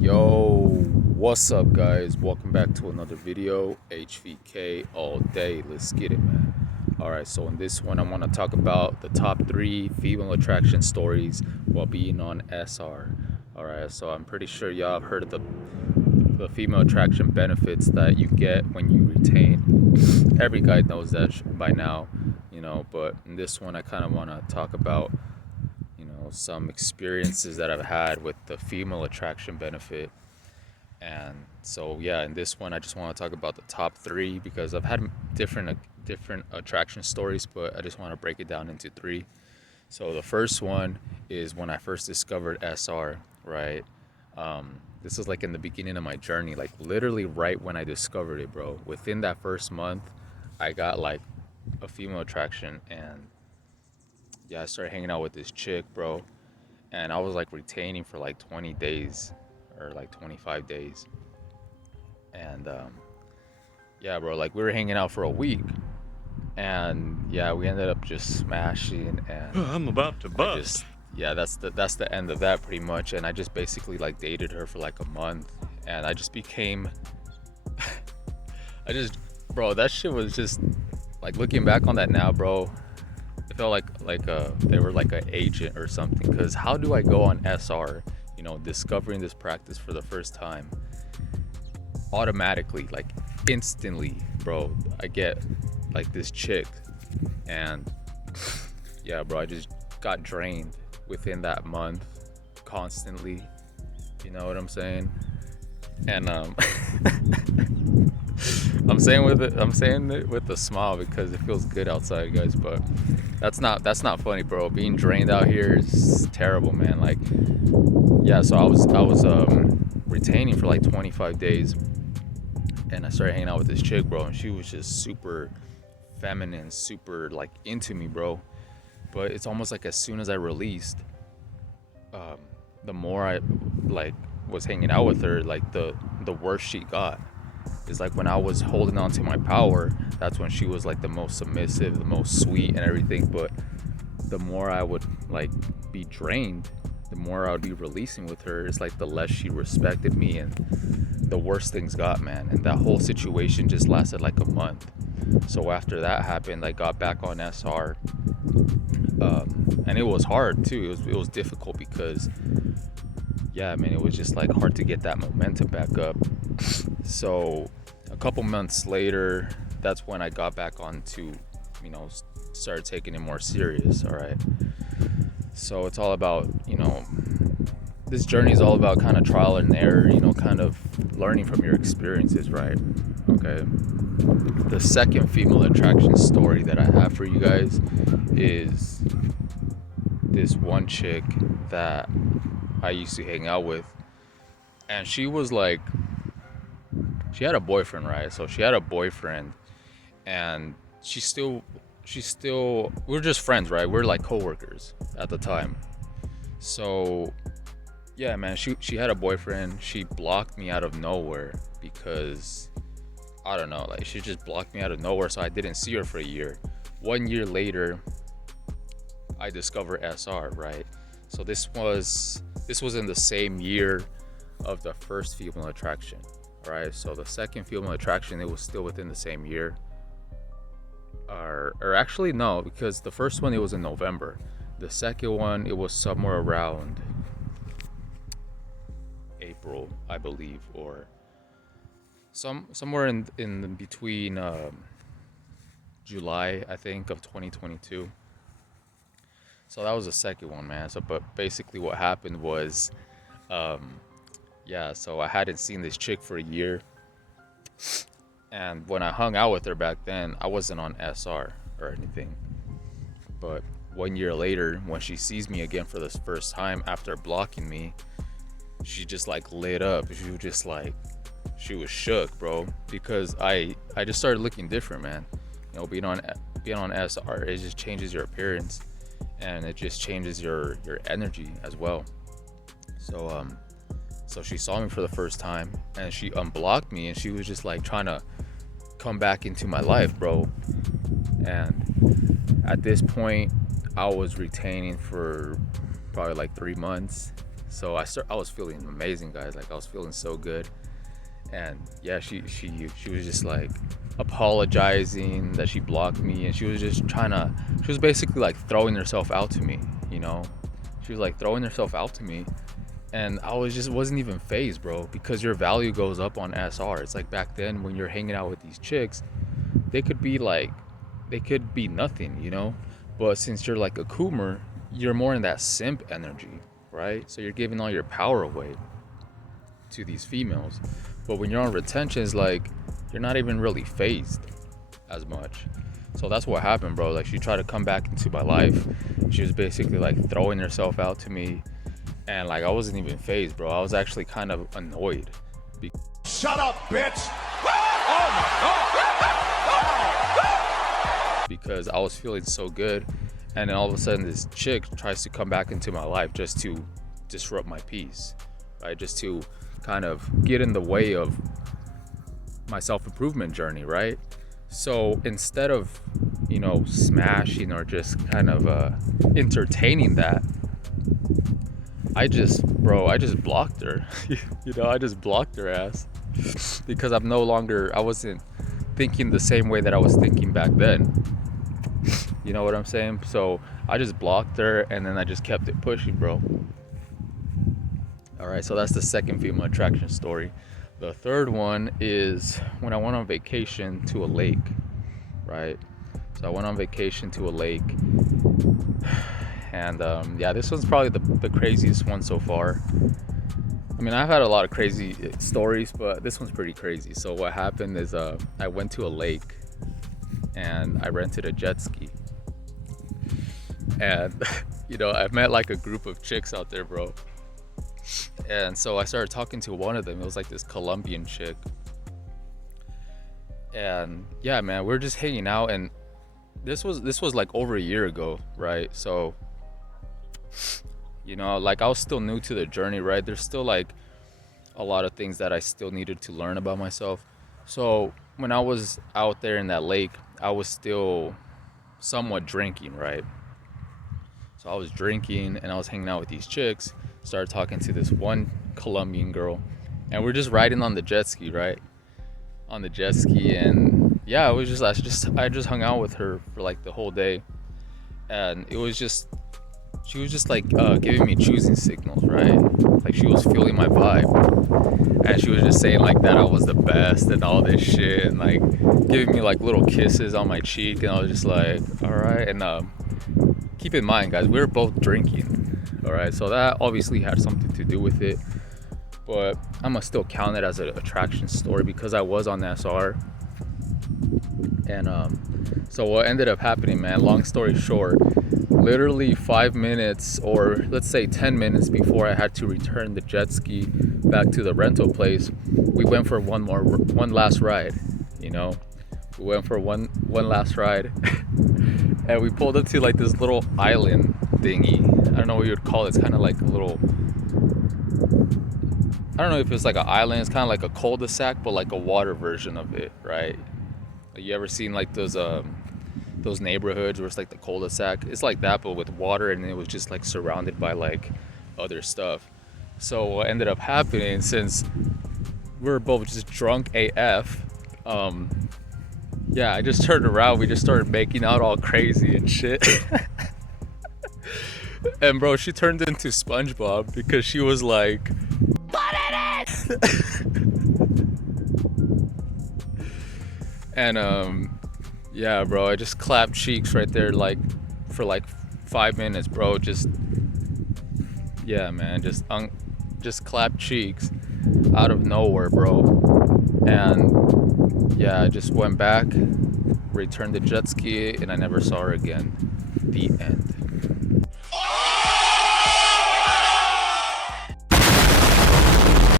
Yo, what's up, guys? Welcome back to another video. HVK all day. Let's get it, man. All right, so in this one, I want to talk about the top 3 female attraction stories while being on SR. All right, so I'm pretty sure y'all have heard of the female attraction benefits that you get when you retain. Every guy knows that by now, but in this one, I kind of want to talk about some experiences that I've had with the female attraction benefit. And so yeah, in this one I just want to talk about the top 3 because I've had different attraction stories, but I just want to break it down into 3. So the first one is when I first discovered SR, right? This was like in the beginning of my journey, like literally right when I discovered it, bro. Within that first month, I got like a female attraction, and yeah, I started hanging out with this chick, bro. And I was like retaining for like 20 days or like 25 days. And yeah, bro, like we were hanging out for a week. And yeah, we ended up just smashing. And I'm about to bust. Yeah, that's the end of that pretty much. And I just basically like dated her for like a month. And I just became, bro, that shit was just like, looking back on that now, bro, it felt like they were like an agent or something. Because how do I go on SR, discovering this practice for the first time, automatically, like instantly, bro, I get like this chick, and yeah, bro, I just got drained within that month constantly. You know what I'm saying? And I'm saying it with a smile because it feels good outside, guys. But that's not funny, bro. Being drained out here is terrible, man. Like, yeah. So I was retaining for like 25 days, and I started hanging out with this chick, bro, and she was just super feminine, super like into me, bro. But it's almost like as soon as I released, the more I like was hanging out with her, like the worse she got. It's like when I was holding on to my power, that's when she was like the most submissive, the most sweet and everything. But the more I would like be drained, the more I would be releasing with her. It's like the less she respected me, and the worse things got, man. And that whole situation just lasted like a month. So after that happened, I got back on SR, and it was hard too. It was difficult because, yeah, man, it was just like hard to get that momentum back up. So a couple months later, that's when I got back onto, started taking it more serious. All right. So it's all about, this journey is all about kind of trial and error, kind of learning from your experiences, right? Okay. The second female attraction story that I have for you guys is this one chick that I used to hang out with. And she was like, she had a boyfriend, right? So she had a boyfriend, and we're just friends, right? We're like coworkers at the time. So yeah, man, she had a boyfriend. She blocked me out of nowhere because I don't know, like she just blocked me out of nowhere, so I didn't see her for a year. 1 year later, I discovered SR, right? So this was in the same year of the first female attraction. Right, so the second female attraction, it was still within the same year, or actually no, because the first one, it was in November. The second one, it was somewhere around April, I believe, or somewhere in between July, I think, of 2022. So that was the second one, man. So but basically what happened was, yeah, so I hadn't seen this chick for a year. And when I hung out with her back then, I wasn't on SR or anything. But 1 year later, when she sees me again for the first time after blocking me, she just like lit up. She was shook, bro, because I just started looking different, man. Being on SR, it just changes your appearance, and it just changes your energy as well. So she saw me for the first time, and she unblocked me, and she was just like trying to come back into my life, bro. And at this point, I was retaining for probably like 3 months. So I was feeling amazing, guys. Like I was feeling so good. And yeah, she was just like apologizing that she blocked me, and she was just she was basically like throwing herself out to me, you know. She was like throwing herself out to me, and I was just wasn't even phased, bro, because your value goes up on SR. It's like back then when you're hanging out with these chicks, they could be like, they could be nothing, you know. But since you're like a coomer, you're more in that simp energy, right? So you're giving all your power away to these females. But when you're on retention, it's like you're not even really phased as much. So that's what happened, bro. Like she tried to come back into my life. She was basically like throwing herself out to me, and like I wasn't even phased, bro. I was actually kind of annoyed. Shut up, bitch! Because I was feeling so good, and then all of a sudden this chick tries to come back into my life just to disrupt my peace, right? Just to kind of get in the way of my self-improvement journey, right? So instead of, you know, smashing or just kind of entertaining that, I just blocked her. You know, I just blocked her ass because I wasn't thinking the same way that I was thinking back then. You know what I'm saying? So I just blocked her, and then I just kept it pushing, bro. All right, so that's the second female attraction story. The third one is when I went on vacation to a lake, right? So I went on vacation to a lake, and yeah, this one's probably the craziest one so far. I mean, I've had a lot of crazy stories, but this one's pretty crazy. So what happened is I went to a lake, and I rented a jet ski. And, you know, I met like a group of chicks out there, bro. And so I started talking to one of them. It was like this Colombian chick. And yeah, man, we're just hanging out. And this was like over a year ago, right? So, you know, like I was still new to the journey, right? There's still like a lot of things that I still needed to learn about myself. So when I was out there in that lake, I was still somewhat drinking, right? So I was drinking and I was hanging out with these chicks, started talking to this one Colombian girl, and we're just riding on the jet ski, right? On the jet ski, and yeah, I just hung out with her for like the whole day, and she was just like giving me choosing signals, right? Like she was feeling my vibe, and she was just saying like that I was the best and all this shit, and like giving me like little kisses on my cheek, and I was just like, all right. And keep in mind, guys, we were both drinking, all right? So that obviously had something to do with it, but I'm gonna still count it as an attraction story because I was on SR. And so what ended up happening, man, long story short, literally 5 minutes, or let's say 10 minutes before I had to return the jet ski back to the rental place, we went for one last ride, you know? We went for one last ride. And we pulled up to like this little island thingy. I don't know what you would call it. It's kind of like a little, I don't know if it's like an island. It's kind of like a cul-de-sac, but like a water version of it, right? Like, you ever seen like those neighborhoods where it's like the cul-de-sac? It's like that, but with water, and it was just like surrounded by like other stuff. So what ended up happening, since we were both just drunk AF, yeah, I just turned around. We just started making out all crazy and shit. And bro, she turned into SpongeBob because she was like, "Put it in!" And yeah, bro, I just clapped cheeks right there, like for like 5 minutes, bro. Just, yeah, man, just clapped cheeks out of nowhere, bro. And yeah, I just went back, returned the jet ski, and I never saw her again. The end.